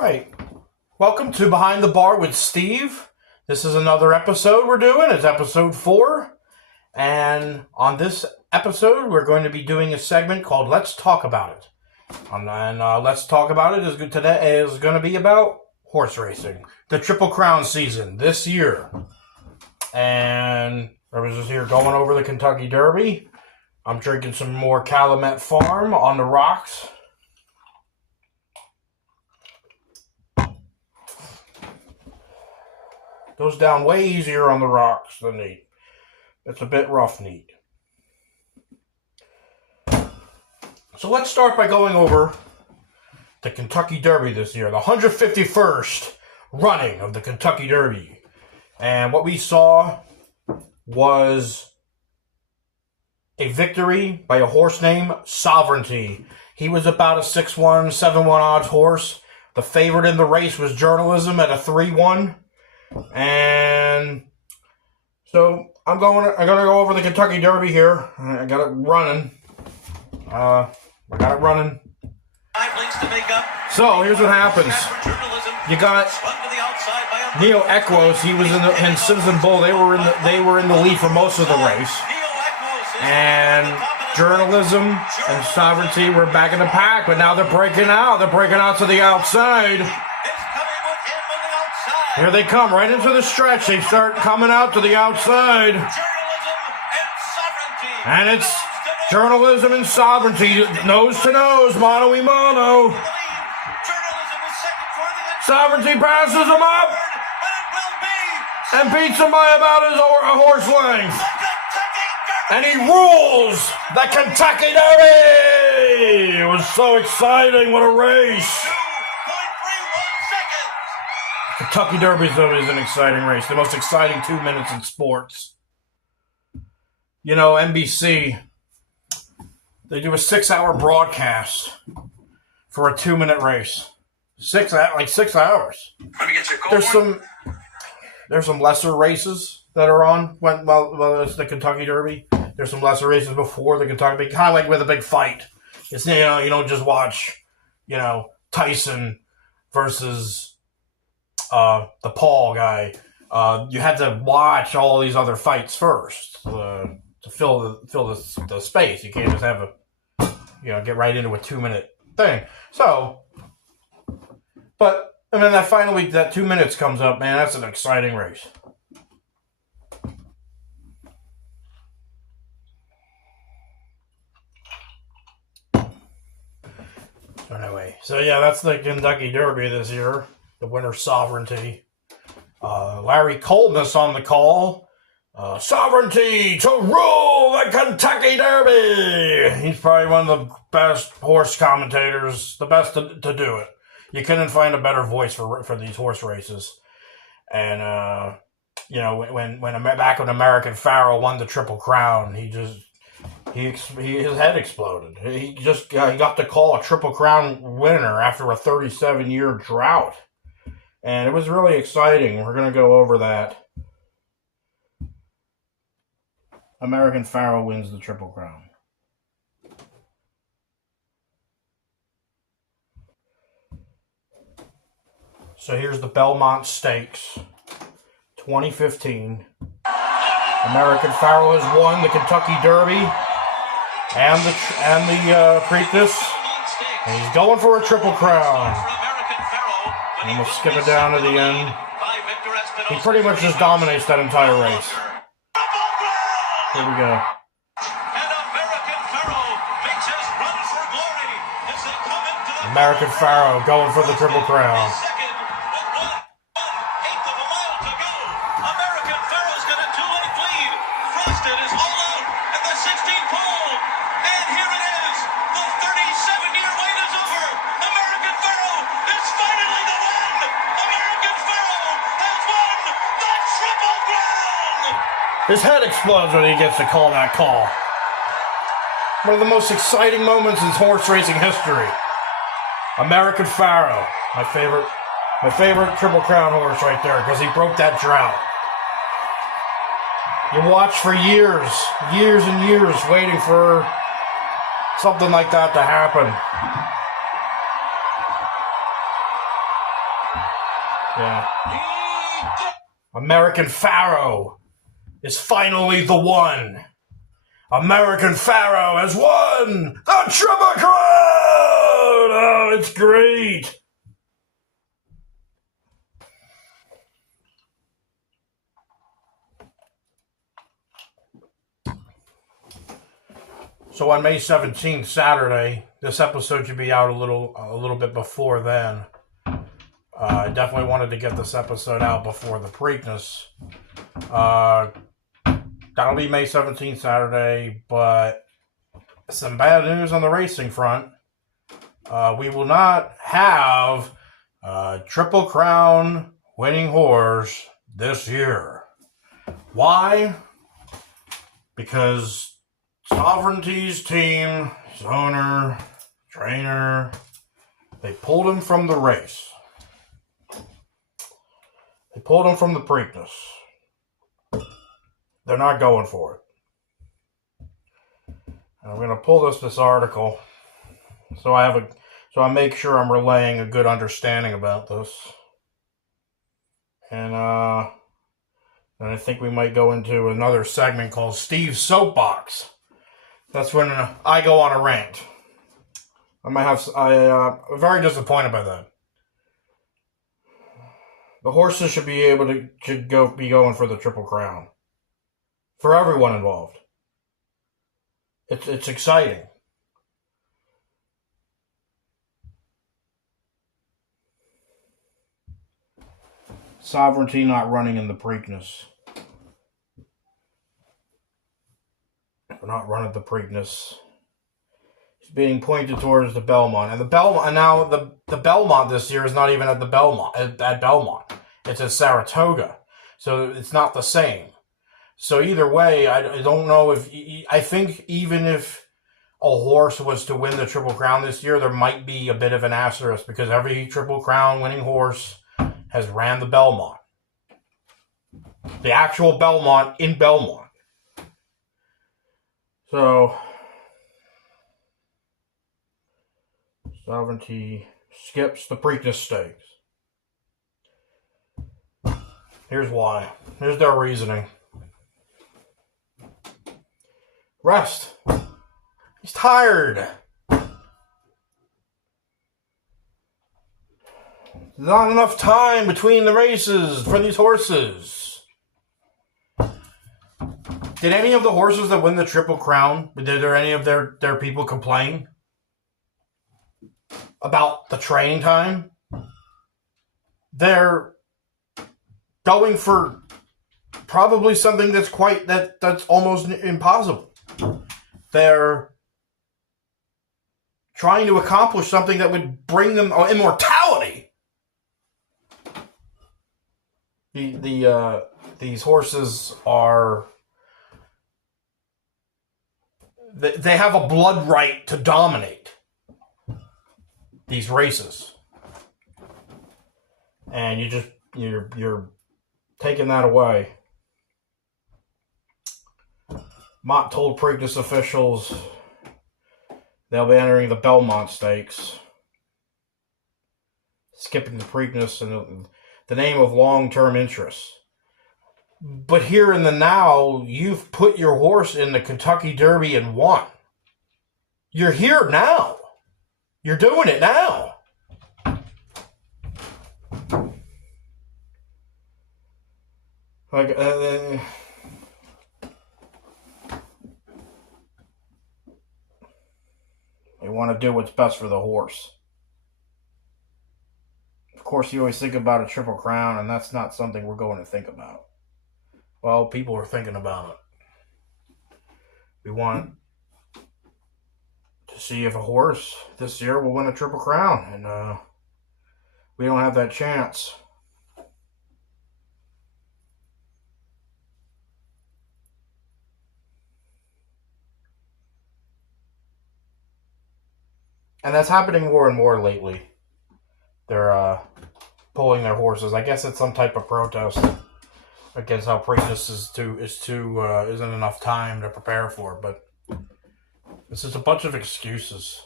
Right. Welcome to Behind the Bar with Steve. This is another episode we're doing. It's episode 4. And on this episode, we're going to be doing a segment called Let's Talk About It. And Let's Talk About It today is going to be about horse racing. The Triple Crown season this year. And I was just here going over the Kentucky Derby. I'm drinking some more Calumet Farm on the rocks. Goes down way easier on the rocks than neat. It's a bit rough neat. So let's start by going over the Kentucky Derby this year. The 151st running of the Kentucky Derby. And what we saw was a victory by a horse named Sovereignty. He was about a 6-1, 7-1 odds horse. The favorite in the race was Journalism at a 3-1. And so I'm gonna go over the Kentucky Derby here. I got it running. So here's what happens. You got Neo Equos. He was in Citizen Bull. They were in the lead for most of the race. And Journalism and Sovereignty were back in the pack, but now they're breaking out. They're breaking out to the outside. Here they come, right into the stretch. They start coming out to the outside. And it's Journalism and Sovereignty, nose to nose, mano a mano. Sovereignty passes him up and beats him by about a horse length. And he rules the Kentucky Derby. It was so exciting. What a race. Kentucky Derby is always an exciting race. The most exciting 2 minutes in sports. You know, NBC, they do a 6-hour broadcast for a 2-minute race. 6 hours. There's some lesser races that are on. Well, it's the Kentucky Derby. There's some lesser races before the Kentucky Derby, kind of like with a big fight. It's you don't just watch, Tyson versus the Paul guy. You had to watch all these other fights first to fill the space. You can't just have get right into a 2-minute thing. So, but and then that 2 minutes comes up, man. That's an exciting race. Anyway, so yeah, that's the Kentucky Derby this year. The winner, Sovereignty. Larry Colmus on the call. Sovereignty to rule the Kentucky Derby. He's probably one of the best horse commentators, the best to do it. You couldn't find a better voice for these horse races. And when American Pharoah won the Triple Crown, his head exploded. He got to call a Triple Crown winner after a 37-year drought. And it was really exciting. We're going to go over that. American Pharoah wins the Triple Crown. So here's the Belmont Stakes, 2015. American Pharoah has won the Kentucky Derby and the Preakness, and he's going for a Triple Crown. And we'll skip it down to the end. He pretty much just dominates that entire race. Here we go. American Pharoah going for the Triple Crown. His head explodes when he gets to call that call. One of the most exciting moments in horse racing history. American Pharoah, my favorite Triple Crown horse right there, because he broke that drought. You watch for years and years, waiting for something like that to happen. Yeah. American Pharaoh is finally the one. American Pharaoh has won the Triple Crown! Oh, it's great. So on May 17th, Saturday, this episode should be out a little bit before then. I definitely wanted to get this episode out before the Preakness. That'll be May 17th, Saturday, but some bad news on the racing front. We will not have Triple Crown winning horse this year. Why? Because Sovereignty's team, his owner, trainer, they pulled him from the race. They pulled him from the Preakness. They're not going for it. And I'm going to pull this article so I make sure I'm relaying a good understanding about this. And I think we might go into another segment called Steve's Soapbox. That's when I go on a rant. I'm very disappointed by that. The horses should be able to be going for the Triple Crown. For everyone involved. It's exciting. Sovereignty not running in the Preakness. We're not running the Preakness. It's being pointed towards the Belmont. And the Belmont this year is not even at the Belmont at Belmont. It's at Saratoga. So it's not the same. So either way, I don't know if... I think even if a horse was to win the Triple Crown this year, there might be a bit of an asterisk because every Triple Crown winning horse has ran the Belmont. The actual Belmont in Belmont. So, Sovereignty skips the Preakness Stakes. Here's why. Here's their reasoning. Rest. He's tired. Not enough time between the races for these horses. Did any of the horses that win the Triple Crown, did there any of their people complain about the training time? They're going for probably something that's almost impossible. They're trying to accomplish something that would bring them immortality. These horses are... They have a blood right to dominate these races. And you're taking that away. Mott told Preakness officials they'll be entering the Belmont Stakes, skipping the Preakness in the name of long-term interests. But here in the now, you've put your horse in the Kentucky Derby and won. You're here now. You're doing it now. Like, they want to do what's best for the horse. Of course, you always think about a Triple Crown, and that's not something we're going to think about. Well, people are thinking about it. We want to see if a horse this year will win a Triple Crown, and we don't have that chance. And that's happening more and more lately. They're pulling their horses. I guess it's some type of protest against how Preakness isn't enough time to prepare for. But this is a bunch of excuses.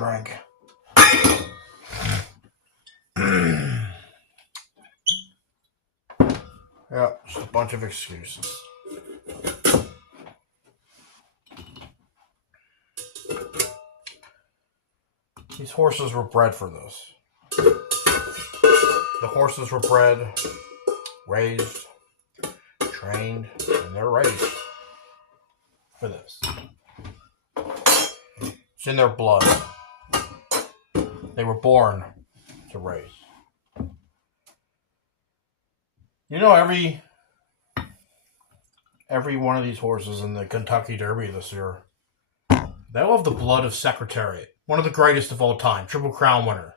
drink. Yeah, just a bunch of excuses. These horses were bred for this. The horses were bred, raised, trained, and they're raised for this. It's in their blood. They were born to race. You know, every one of these horses in the Kentucky Derby this year, they all have the blood of Secretariat. One of the greatest of all time. Triple Crown winner.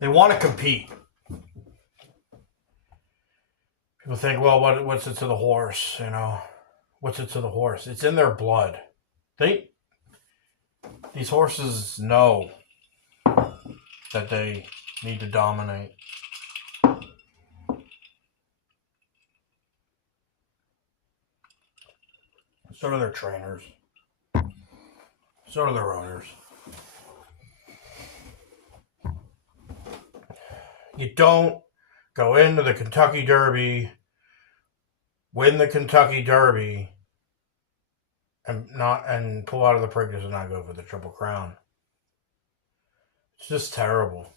They want to compete. People think, well, what's it to the horse? You know, what's it to the horse? It's in their blood. These horses know that they need to dominate. So do their trainers. So do their owners. You don't go into the Kentucky Derby, win the Kentucky Derby, and pull out of the Preakness and not go for the Triple Crown. It's just terrible.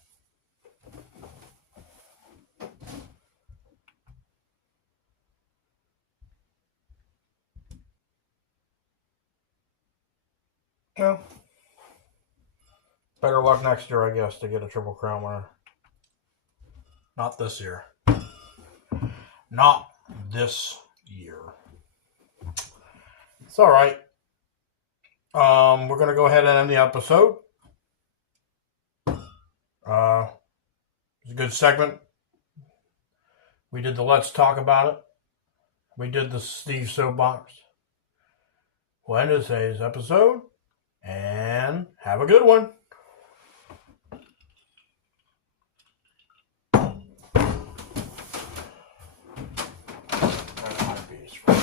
Well, better luck next year, I guess, to get a Triple Crown winner. Not this year. Not this year. It's all right. We're going to go ahead and end the episode. It's a good segment. We did the Let's Talk About It. We did the Steve Soapbox. We'll end today's episode. And have a good one.